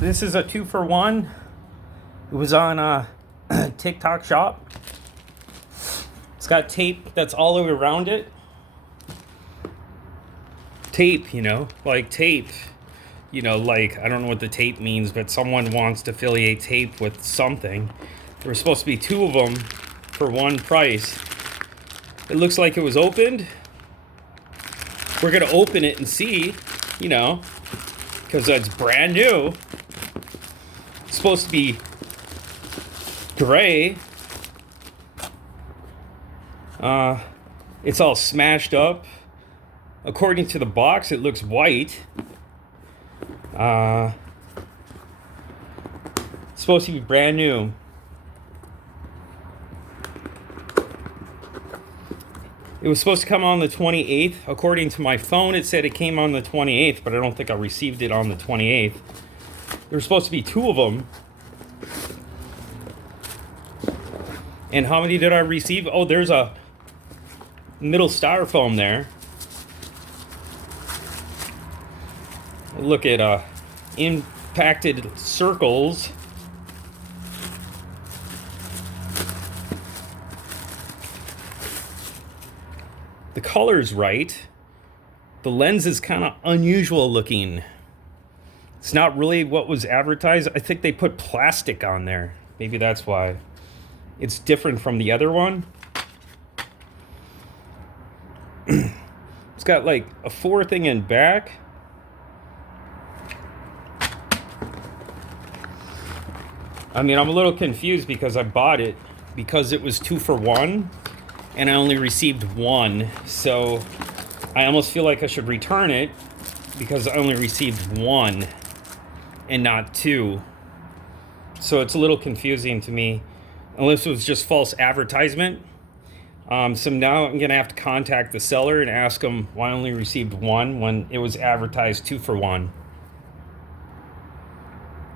This is a 2-for-1. It was on TikTok shop. It's got tape that's all the way around it. Tape, like tape. Like, I don't know what the tape means, but someone wants to affiliate tape with something. There were supposed to be 2 of them for one price. It looks like it was opened. We're going to open it and see, because it's brand new. It's supposed to be gray. It's all smashed up. According to the box, it looks white. It's supposed to be brand new. It was supposed to come on the 28th. According to my phone, it said it came on the 28th, but I don't think I received it on the 28th. There were supposed to be 2 of them. And how many did I receive? Oh, there's a middle styrofoam there. Look at impacted circles. The color's right. The lens is kind of unusual looking. It's not really what was advertised. I think they put plastic on there. Maybe that's why. It's different from the other one. It's got like a 4 thing in back. I mean, I'm a little confused because I bought it because it was 2-for-1 and I only received 1. So I almost feel like I should return it because I only received 1 and not 2. So it's a little confusing to me, unless it was just false advertisement. So now I'm going to have to contact the seller and ask them why I only received 1 when it was advertised 2-for-1.